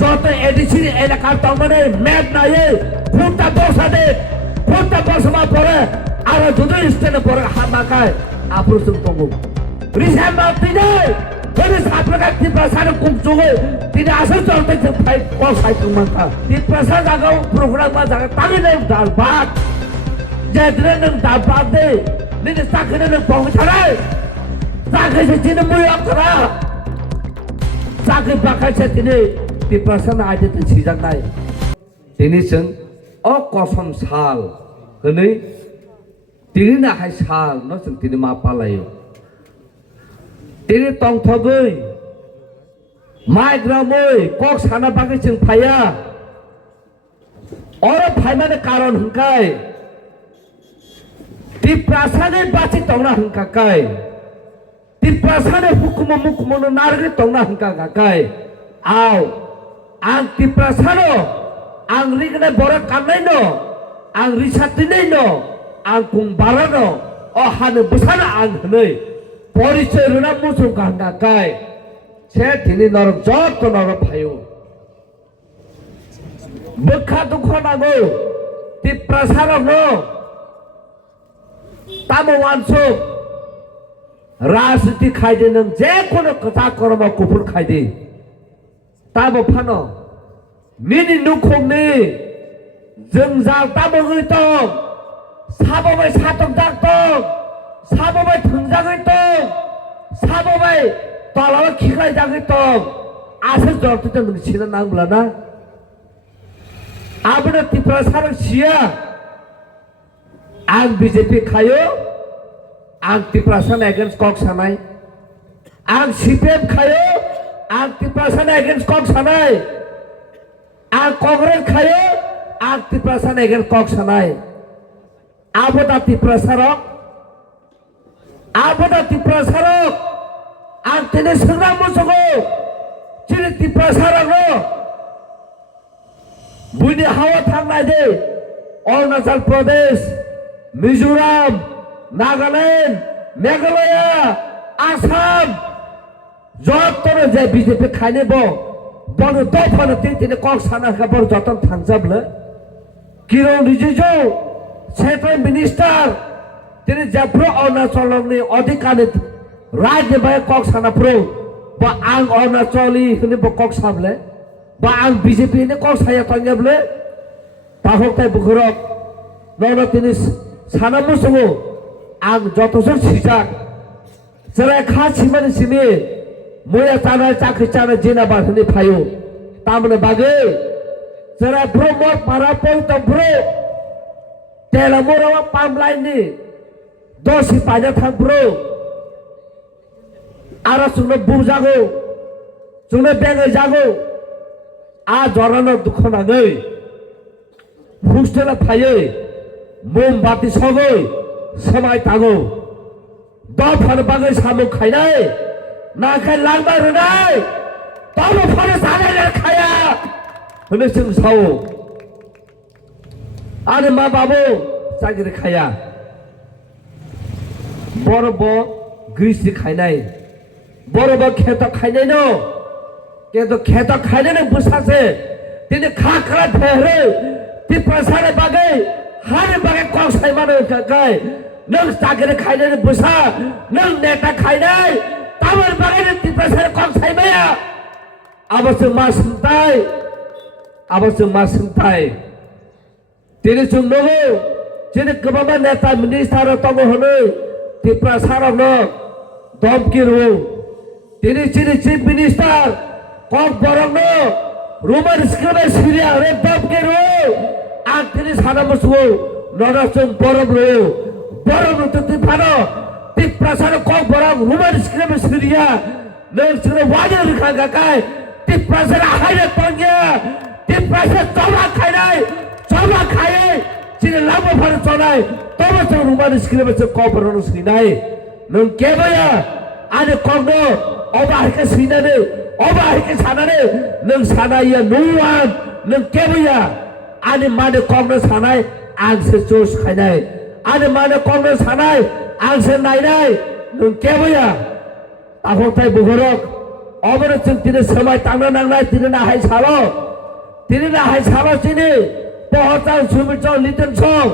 যত এডিসি এলাকার তমনে ম্যাপ নাই ফুটটা বসা পরে আর দুটো স্টেনে পরে হামাকায় আপ্রসং তঙ্গু রিসাম তিনি সাপলাকা ত্রিপ্রাসার কুমচুগে তিনি আসল চলতে ফাই কল সাইতুং মানকা ত্রিপ্রাসা জাগাও প্রোগ্রাম মা জাগা তাগিনে দালবাত যেদিনে নং দালবাত দে নিনে সাকনে নং পৌঁছারায় সাকনে চিনে মুয়া করা সাকনে বাকাইছে তিনি ত্রিপ্রাসা না আইতে সিজাंनाय তিনি जों अ कसम साल हनै তিনি ना हाय साल न जों তিনি मा पालायो তিনি तंथगै माइग्रामै कक साना बागै जों फाया अर फायमाने कारण हंखाय ত্রিপ্রাসানে बाचि तंना हंखाकाय ত্রিপ্রাসাने हुकुम नारगै तंना हंखाकाय आव आं ত্রিপ্রাসাनो आं रिगने बरा काननायनो आं रिसातिनैनो आं कुंबारानो अ हानो बसाना आं हनै परिचय रुना मुसु गांगाकाय से दिनै नरक जत नरक फायो बोखा दुख नांगौ ত্রিপ্রাসাनो तामो वानसु राजनीति खायदे नों जेखुनु खोथा कर्म गुफुर खायदे तामो फानो मिनि नुखंनि जों जालताबोगै दं साबोबाय सातक दाग दं साबोबाय थोंजागै दं साबोबाय तलाबा खिखाय जागै दं आसो जरते नों सिना नांब्लाना आबनो ত্রিপ্রাসার सिया आं बीजेपी खायो आं ত্রিপ্রাসার एगेन्स्ट कक सानाय आं सीपीएम खायो आं ত্রিপ্রাসার एगेन्स्ट कक सानाय आं कांग्रेस खायो आं ত্রিপ্রাসার एगेन्स्ट कक सानाय आबोदा ত্রিপ্রাসারক आं तेने संग्राम मोसगो चिनि ত্রিপ্রাসারক बुनि हावा थांनाय दे अरुणाचल प्रदेश मिजोराम नागालैंड मेघालय आसाम जतनो जे बीजेपी खायने बो बनो दफानो तिने कक साना खबर जतन थांजाबले किरण रिजिजु सेंट्रल मिनिस्टार तिने जेब्रो अरुणाचलनि अधिकारी राज्य बाय कक साना प्रो बा आं अरुणाचली हने बो कक साबले बा आं बीजेपी ने कक साया तंगेबले ताहकताय बुखरक ननो तिने साना मुसुगु आं जतसो सिजाक जरा खा सिमानि सिमे मोया जानाय चाखै जानाय जेना बाथनि फायो तामने बागे जरा ब्रह्म पारा पौत ब्रो तेला मोरावा पामलाइनि दसि पाजा थां ब्रो आरो सुनो बुजागो सुनो बेगे जागो आ जरानो दुख नाङै हुस्टेला फायो मोमबाति सगै समाय तागौ दफानो बागै सामु खायनाय नाखाय लांबा रोनाय ताबो फानो जानाय खाया होनो जों सावो आरो मा बाबो जागिरि खाया बरब ग्रिसि खायनाय बरब खेत खायनाय न केतो खेत खायनाय न बसासे दिनै खाखरा फेरे ত্রিপ্রাসারে बागै हारे बागै कक सायमानो गाय नों जागिरि खायनाय बसा नों नेता खायनाय तामर बागै ত্রিপ্রাসারে कक सायमाया आबसो मा सोंथाय दिनै जों नगौ दिनै गोबां नेता मिनिस्टार दङ हनै ত্রিপ্রাসাरनो दमकिरु दिनै चिफ मिनिस्टार कक बरंनो रोमान स्क्रिप्ट सिरिया रे दमकिरु आं दिनै साना मोसौ नरसों बरम तो फानो ত্রিপ্রাসার कक बरं रोमान स्क्रिप्ट सिरिया नोंसोरो वाजो रोखा गाकाय ত্রিপ্রাসার हायनो तंगिया ত্রিপ্রাসার जमा खायै चिनि लाबो फानो चनाय तबो जों रोमान स्क्रिप्ट कक बरं सिनाय नों केबया आरो ककनो अबाहिके सिनानै अबाहिके सानानै नों सानाया नुवान नों केबया आरो माने ककनो सानाय आंसो जोस खायनाय आरो माने ककनो सानाय आंसो नायनाय नों केबया ताहकताय बुहरक अबरे जों दिनै समाय थांनो नांनाय दिनै नाहाय साल दिनै पहचाव सुमिचाव लिटन सं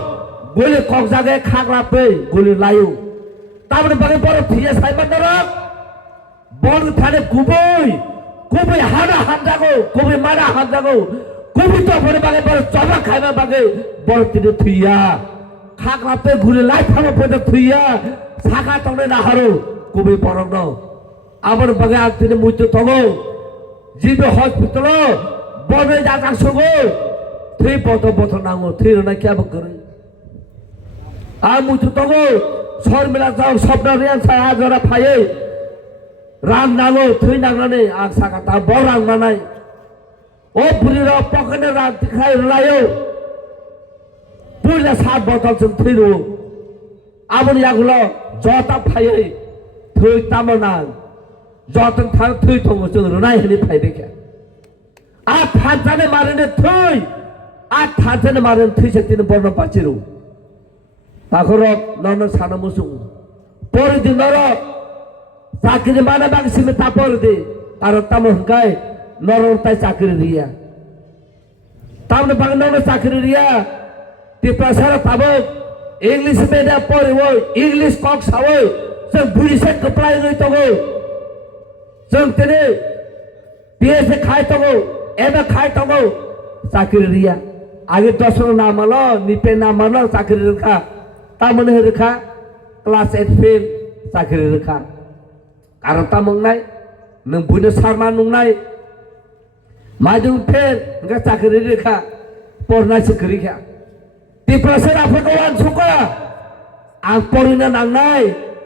गुलि कक जागे खाग्रापै गुलि लायो तामने बागे बर थिया साइमान दरक बन थाने गुबै हाना हानजागौ गुबै माना हानजागौ गुबै तो बरे बागे बर चबा खाइमा बागे बर दिनै थिया खाग्रापै गुलि लाई थानो पदे थिया सागा तंने नाहारो गुबै बरक न आबर बागे आग दिनै मुइतो तगौ जिबे हस्पिटाल बने जाजाक सुगौ थै बथ नांगौ थै रना क्या बकरै आ मुइतो तगौ शर्मिला जाव सपना रियान सा आजरा फायै रां नांगौ थै नांनानै आग सागा ता बर रां मानाय ओ बुरिर पकने रां तिखाय लायो पुरना 7 बटल जों थै रो आबन यागुल जता फायै थै तामना जतन थां थै थंगो जों रनाय हनि फायदेखे आ थांजाने मारने थै आ थांजाने मारने थै सेतिन बरन पाचिरु ताखरक नन साना मुसुं परि दिनर चाकरी माना बांसिन तापर दे कारण ताम हंगाय नरन ताय चाकरी रिया तामने बांग नन चाकरी रिया ति प्रसार ताबो इंग्लिश मीडियम परि वो इंग्लिश कक सावो जों बुरिसे कपलाय गय तगो जों तेने बीएस खाय तगो एम खाय तगो चाकरी रिया आगे 10 नामालो निपे नामालो चाकरी रखा तामने रखा क्लास 8 फेल चाकरी रखा कारण तामंगनाय नों बुनो सारमा नुंनाय माजों फेल नों चाकरी रखा पढ़ना सिखरिखा दिप्रसर आफको आं सुका आं पढ़िना नांनाय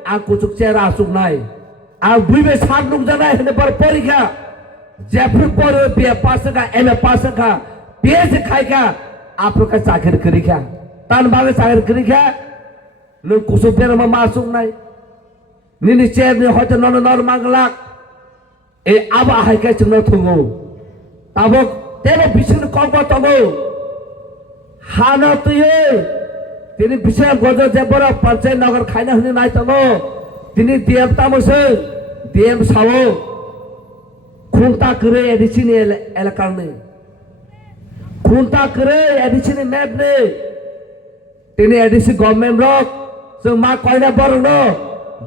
आं कुचुक चेरा सुकनाय आं बुइबे सार नुंजानाय होने पर परीक्षा जेफर पढ़ो बीए पास का एमए पास का बीएस खायका आपका चाकरी करिखा तान बागे चाकरी करिखा नों कुसुक पेरमा मासुकनाय निनि चेर नि हयतो नर मांगलाक ए आबा हायका चंग थंगो ताबक तेनो बिसिन कगबा तगो हाना तुये तिनी बिसिन गजो जेबर पंचायत नगर खाइना हनि नाय तगो तिनी डीएम तामसो डीएम सावो खुंता करे एडिसिन एलाकारने खुंता करे एडिसिन मैप ने तिनी एडिसि गवर्नमेंट रक जों मा कयना बरनो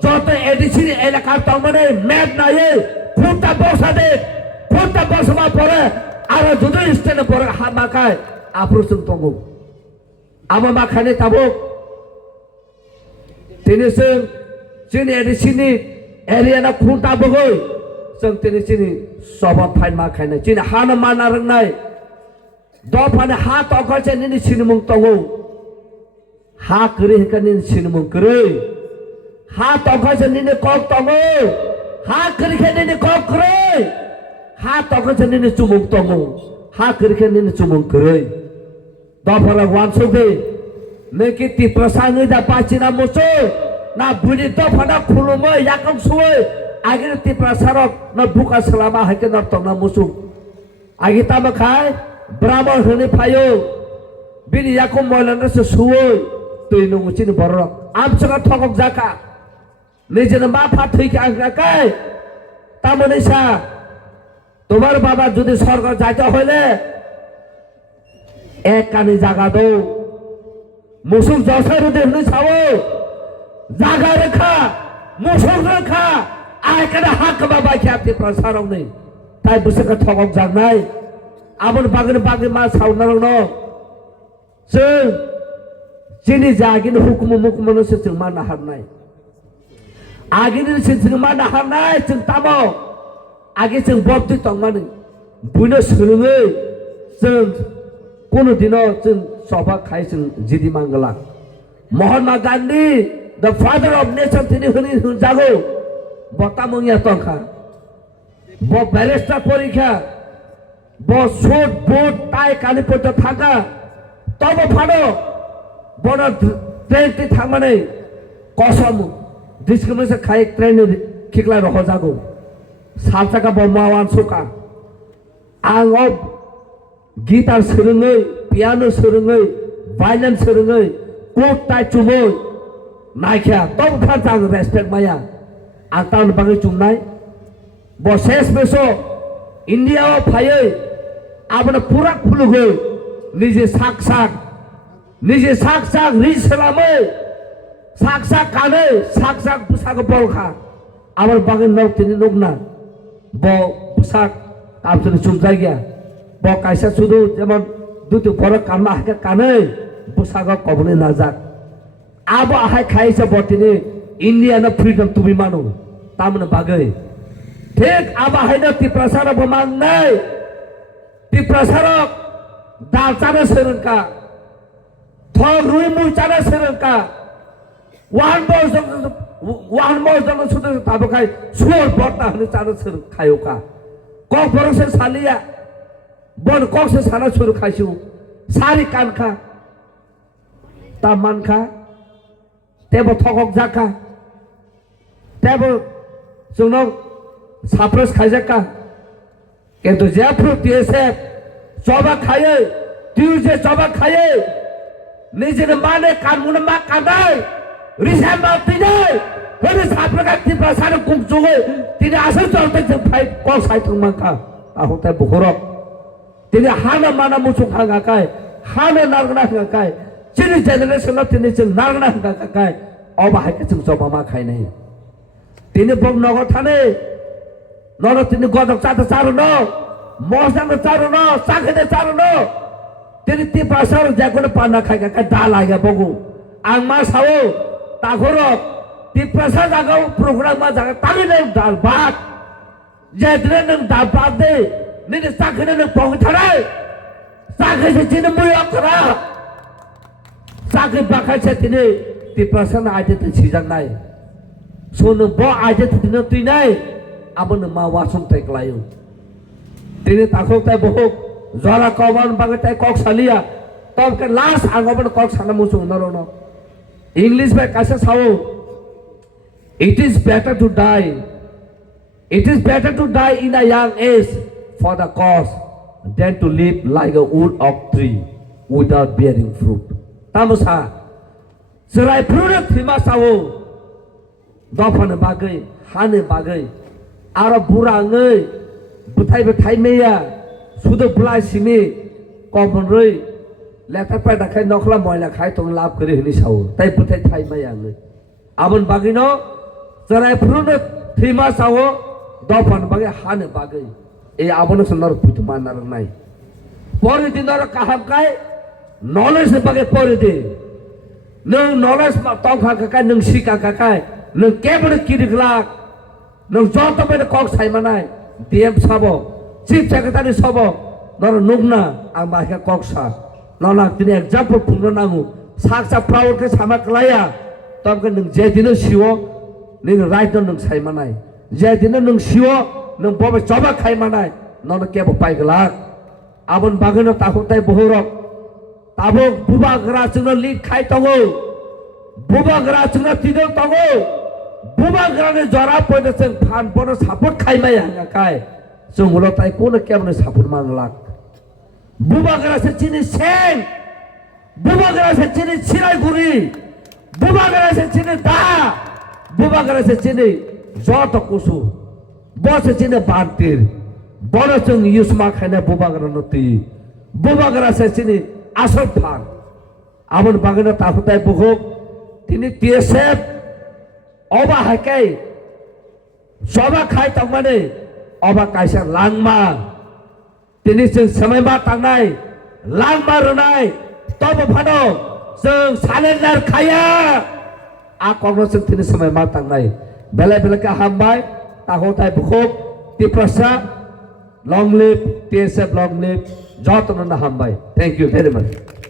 যত এডিসি এলাকার তমনে ম্যাপ নাই খুঁটা বসা পরে আর যদি স্টেনে পরে মাখায় আপ্রসন তমু আমার মাখানে তাবো তিনি जोंनि एडिसिनि एरियाना खुंटा बगै जों तिनि चिनि सबा फाइन माखायनाय चिनि हाना माना रोंनाय दफाने हा तखसे निनि सिनमुं तंगौ हा करि हेकानि सिनमुं करै हा तखसे निनि कक तंगौ हा करिखे निनि कक करै हा तखसे निनि चुमुं तंगौ हा करिखे निनि चुमुं करै दफाला वानसुगे नेकि ति प्रसांगै दा पाचिना मुसो ना बुनि दफाना खुलुमै याकं सुवै आगे ति प्रसारक ना बुका सलामा हाके न तंगना मुसु आगे तामा खाय ब्राह्मण होने फायो बिनि याको मयलान से सुवै तै नमुचिन बरक आमसगा थगक जाका निजेन मा फाथैके आंगाकाय तामनेसा তোমার বাবা যদি স্বর্গ যাইতে হইলে এক কানি জায়গা দো মুসুক জসের দেহনে ছাও জায়গা রেখা মুসুক রেখা আয়কানে হাক বাবা খ্যাতি প্রসারক নেই তাই বুসেকে ঠকক জানাই আমন বাগের মা সাউনারং ন जों जिनि जागिन हुकुम मुकुमनो से जों मा नाहारनाय आगिनि से जों मा नाहारनाय जों तामो आगे जों बब्दि तंमानो बुनो सोलोङै जों कोनो दिनो जों सभा खाय जों जिदि मांगला Mahatma Gandhi the father of nation तिनि होनि जागो बतामंगिया तंखा ब बैरिस्टार परीक्षा ब शोट बोट टाई कानि पट थाका तब फाडो बन ट्रेन ति थांमानै कसम डिस्क्रिमिनेशन खाय ट्रेन खिकला रह जागो सालसाका बमावान सुका आं गिटार सोलोङै पियानो सोलोङै भायलिन सोलोङै कोट टाइ चुमै नायख्या तब फार जागो रेसपेक्ट माया आं ताउन बाङै चुमनाय শেষ মেসো ইন্ডিয়াও ফাইয়ে আপনি পুরা খুলুগো নিজে শাক শাক রিচ সেলামে শাক কানে শাক বলখা আমার বাগান নাও তিনি লোক না পোশাক আপনি চুপ জায়গা কাইসা শুধু যেমন দুটো বড় কান্না হাকে কানে পোশাক কবনে না যাক আবো আহাই খাইছে বতিনি ইন্ডিয়ান ফ্রিডম তুমি মানো তামনে বাগে ঠিক আবা হাইনা তিপ্রাসার বমান নাই তিপ্রাসার দাল চানে সেরঙ্কা থং রুই মুই চানে সেরঙ্কা ওয়ান মোজ শুধু তাবো খাই সুর বর্তা হলে চানে সের খায়োকা কক বরসে সালিয়া বন কক সে সানা সুর খাইছু সারি কান খা তামান খা তেবো থকক জাখা তেবো जोंनाव साफ्रोस खायजाका किन्तु जेफ्रु टीएसएफ जबा खायो टीयूजे जबा खायो निजेनो माने कानमुनो मा कानाय रिसाम बातिनो होनो साफ्रोका तिप्रा सानो कुंजुगो तिनि आसल चलते जों फाइ कल साइथुं मानका आहोताय बहरक तिनि हाना माना मुसुं हांगाकाय हानो नारगना हांगाकाय चिनि जेनेरेशनाव तिनि जों नारगना हांगाकाय अबाहायके जों जबा मा खायनाय তিনি বক নগর থানে নর তিনি গদক চাতে চারু ন মশানো চারু ন চাখেতে চারু ন তিনি তি পাশার যে কোনো পান্না খাই খাই দা লাগে বগু আং মা সাও তাগর তি পাশা জাগাও প্রোগ্রাম মা জাগা তাগি নে দাল বাত যে দিনে নং দা বাত দে নিনে চাখেনে নং পং থারাই চাখেছে তিনি মুই অকরা চাখে বাখাইছে তিনি তি পাশা না আইতে সিজাং নাই सोनो बो आजे तिनो तिनाय आबनो मा वासुं ताइक्लायो तिने ताखौ ताइ बहु जरा कवन बागे ताइ कक सालिया तब के लास्ट आगबन कक साना मुसु नरनो इंग्लिश में कैसे साओ it is better to die in a young age for the cause than to live like a wood of tree without bearing fruit तामसा जराय फ्रूट थिमा साओ दफानो बागै हानो बागै आरो बुराङै बुथाय मैया सुदो बुलाय सिमी कमरै लेखा पायदा खाय नखला मयला खाय तंग लाभ करे हनि साव ताय बुथाय थाय मैयाङै आबन बागैनो जराय फ्रुनो थैमा साव दफानो बागै हानो बागै ए आबनो सनर पुतमा नारनाय परि दिनर काहामकाय नलेज बागै परि दे नों नलेज तंखा काकाय नों सिका काकाय नों केबल किरिगलाक नों जत बेले कक साइमानाय डीएम साबो चीफ सेक्रेटारि साबो नर नुगना आं बाहिका कक सा नना तिनि एग्जाम्पल पुंनो नांगु साकसा प्राउड के सामा क्लाया तब के नों जे दिनो सिवो नों राइट नों साइमानाय जे दिनो नों सिवो नों बबे जबा खाइमानाय नन केबो पाइगलाक आबन बागनो ताखुताय बहरक ताबो बुबाग्रा जोंनो लिड खाइ तंगो बुबाग्रा जोंनो तिदो तंगो बुबाग्राने जरा पयदे जों फान बनो सापर्ट खाइमाय हांगाकाय जों उलताय कोनो केबनो सापर्ट मांगलाक बुबाग्रा से चिनि सें बुबाग्रा से चिनि सिरायगुरि बुबाग्रा से चिनि दा बुबाग्रा से चिनि जत कुसु बसे चिनि बान्तिर बनो जों युसमा खाइना बुबाग्रा नति बुबाग्रा से चिनि आसल फान आबन बागनो ताखुताय बुहुक तिनि टीएसएफ अबा हाकाय जबा खाय तंगमाने अबा कायसा लांगमा तिनि जों समयमा तांनाय लांगमा रोनाय तब फानो जों सालेन्डार खाया आ कग्नो जों तिनि समयमा तांनाय बेले बेलेके हामबाय ताखौताय बुखुब Tiprasa long live TSF long live जतन हामबाय थैंक यू वेरी मच